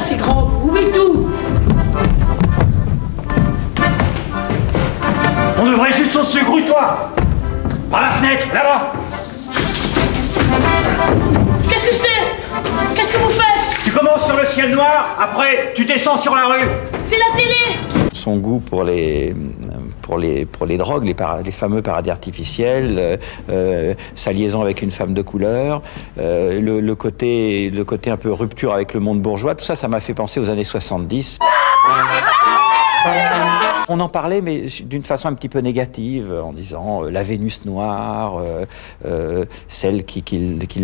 ça, c'est grand goût, mais tout. On devrait juste sauter dessus, grouille-toi. Par la fenêtre, là-bas. Qu'est-ce que c'est? Qu'est-ce que vous faites? Tu commences sur le ciel noir, après tu descends sur la rue. C'est la télé. Son goût pour les drogues, les fameux paradis artificiels, sa liaison avec une femme de couleur, le côté un peu rupture avec le monde bourgeois, tout ça, ça m'a fait penser aux années 70. On en parlait, mais d'une façon un petit peu négative, en disant la Vénus noire, celle qui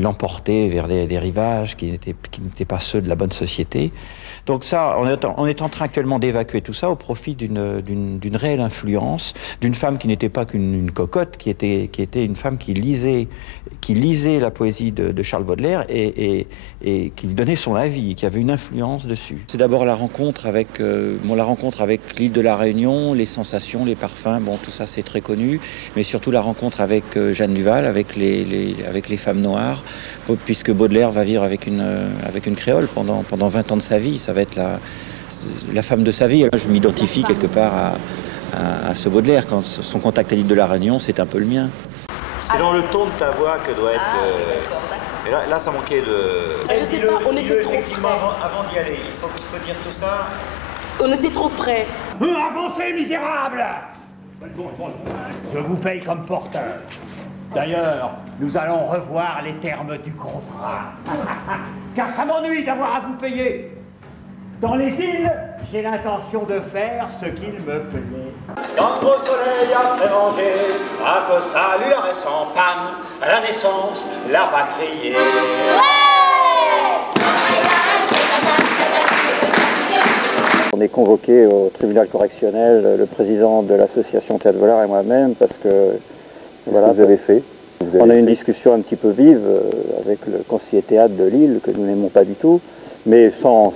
l'emportait vers des rivages qui n'étaient pas ceux de la bonne société. Donc ça, on est en train actuellement d'évacuer tout ça au profit d'une réelle influence, d'une femme qui n'était pas qu'une cocotte, qui était une femme qui lisait la poésie de Charles Baudelaire et qui donnait son avis, qui avait une influence dessus. C'est dans le ton de ta voix que doit être... D'accord, d'accord. Et là, ça manquait de... Je sais pas, on était trop près. Avant d'y aller, il faut dire tout ça. On était trop près. Avancez, misérables. Je vous paye comme porteur. D'ailleurs, nous allons revoir les termes du contrat. Car ça m'ennuie d'avoir à vous payer. Dans les îles, j'ai l'intention de faire ce qu'il me plaît. Quand au soleil après manger, à que salue la reste en panne, à la naissance, la va crier. On est convoqué au tribunal correctionnel, le président de l'association Théâtre Volard et moi-même, parce que voilà, vous avez fait. On a eu une discussion un petit peu vive avec le conseiller théâtre de Lille, que nous n'aimons pas du tout, mais sans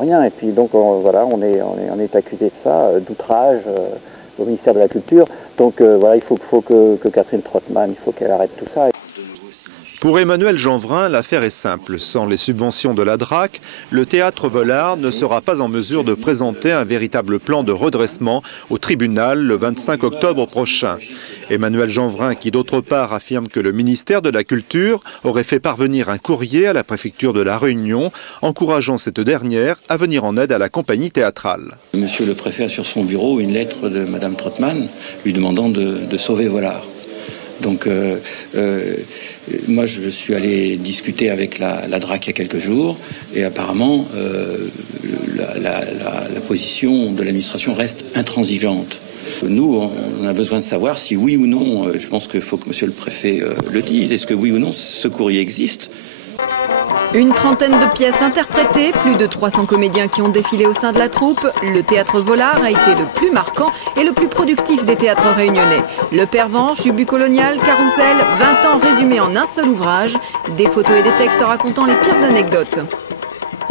rien. Et puis donc voilà, on est accusé de ça, d'outrage au ministère de la Culture. Donc voilà, il faut que Catherine Trottmann, il faut qu'elle arrête tout ça. De nouveau signifier qu'il n'y aurait pas de subventionnement du Théâtre Volard cette année, du cabinet de Madame Trottmann. D'un mouvement d'humeur, s'il ne s'agit que d'un coup d'éclat et de... Monsieur le préfet a sur son bureau une lettre de Madame Trottmann lui demandant de sauver Volard. Donc moi je suis allé discuter avec la DRAC il y a quelques jours et apparemment la position de l'administration reste intransigeante. Nous, on a besoin de savoir si oui ou non, je pense qu'il faut que monsieur le préfet le dise, est-ce que oui ou non ce courrier existe?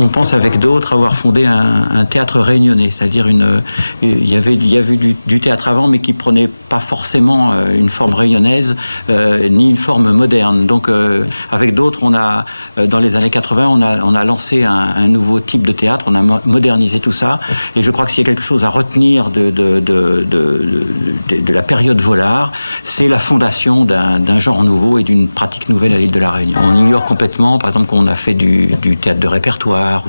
On pense avec d'autres avoir fondé un théâtre réunionnais, c'est-à-dire il y avait du théâtre avant, mais qui prenait pas forcément une forme réunionnaise ni une forme moderne. Donc avec d'autres, on a dans les années 80, on a lancé un nouveau type de théâtre, on a modernisé tout ça, et je crois que s'il y a quelque chose à retenir de la période Volard, c'est la fondation d'un genre nouveau et d'une pratique nouvelle à l'île de la Réunion. On ignore complètement, par exemple, qu'on a fait du théâtre de répertoire,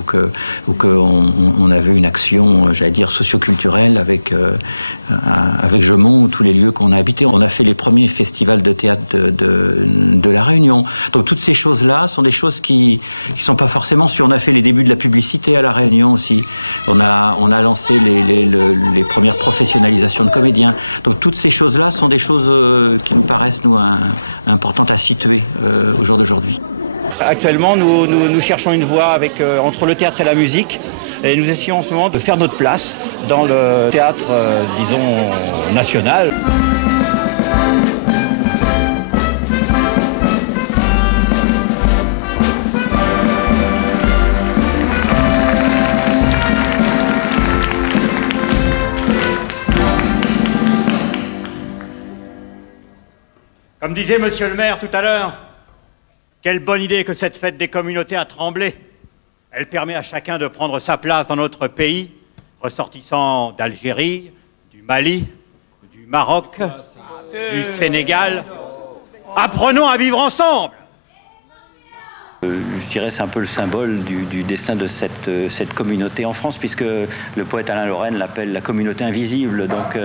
ou qu'on avait une action, j'allais dire, socioculturelle avec Gemont, ou tous les lieux qu'on a habités. On a fait les premiers festivals de théâtre de la Réunion. Donc toutes ces choses-là sont des choses qui sont pas forcément sûres. On a fait les débuts de la publicité à la Réunion aussi. On a lancé les premières professionnalisations de comédiens. Donc toutes ces choses-là sont des choses qui nous paraissent, nous, importantes à situer au jour d'aujourd'hui. Comme disait monsieur le maire tout à l'heure, quelle bonne idée que cette fête des communautés à Tremblay. Elle permet à chacun de prendre sa place dans notre pays, ressortissant d'Algérie, du Mali, du Maroc, du Sénégal. Apprenons à vivre ensemble. Je dirais c'est un peu le symbole du destin de cette communauté en France, puisque le poète Alain Lorraine l'appelle la communauté invisible. Donc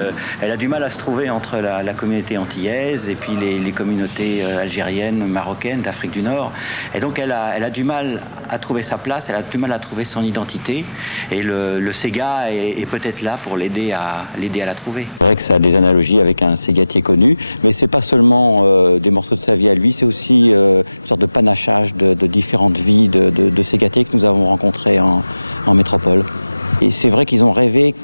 elle a du mal à se trouver entre la communauté antillaise et puis les communautés algériennes, marocaines, d'Afrique du Nord. Et donc elle a du mal à trouver sa place, elle a du mal à trouver son identité. Et le Sega est peut-être là pour l'aider à la trouver. C'est vrai que ça a des analogies avec un ségatier connu, mais c'est pas seulement des morceaux de sa vie à lui, c'est aussi une sorte de panachage de différentes vies de ségatiers que nous avons rencontrés en métropole. Et c'est vrai qu'ils ont rêvé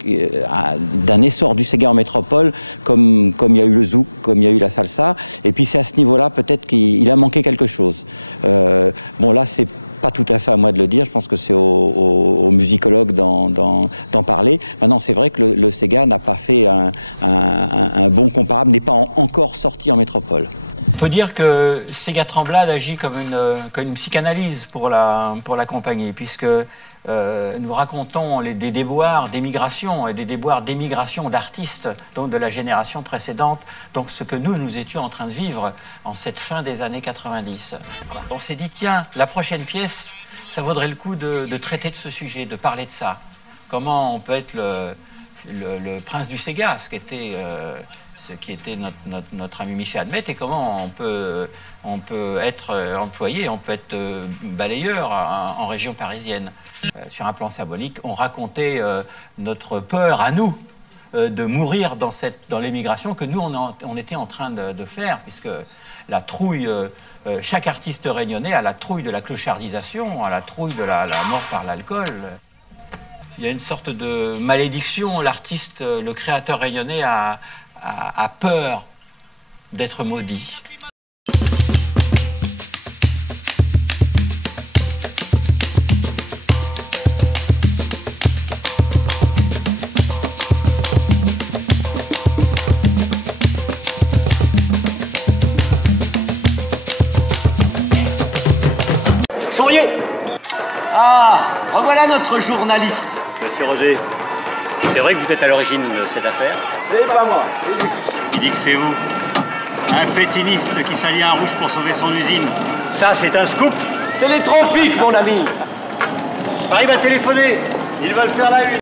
d'un essor du Sega en métropole, comme il y a eu le zouk, comme il y a eu la salsa. Et puis c'est à ce niveau-là peut-être qu'il a manqué quelque chose. Bon là c'est pas tout à fait à moi de le dire, je pense que c'est aux musicologues d'en parler. Maintenant c'est vrai que le Sega n'a pas fait un bon comparable, n'est pas encore sorti en métropole. On peut dire que Sega Tremblade agit comme une psychanalyse pour la compagnie, puisque nous racontons des déboires d'émigration et des déboires d'émigration d'artistes, donc de la génération précédente, donc ce que nous étions en train de vivre en cette fin des années 90. On s'est dit, tiens, la prochaine pièce, ça vaudrait le coup de traiter de ce sujet, de parler de ça. Comment on peut être le prince du Sega, ce qui était notre ami Michel Admet, et comment on peut être employé, on peut être balayeur en région parisienne. Sur un plan symbolique, on racontait notre peur à nous de mourir dans l'émigration que nous on était en train de faire, puisque la trouille, chaque artiste réunionnais a la trouille de la clochardisation, a la trouille de la mort par l'alcool. Il y a une sorte de malédiction, l'artiste, le créateur réunionnais a peur d'être maudit. Souriez. Ah, revoilà notre journaliste. Monsieur Roger, c'est vrai que vous êtes à l'origine de cette affaire? C'est pas moi, c'est lui. Il dit que c'est vous. Un pétiniste qui s'allie à un rouge pour sauver son usine. Ça, c'est un scoop. C'est les tropiques, mon ami. Paris m'a téléphoné. Ils veulent faire la une.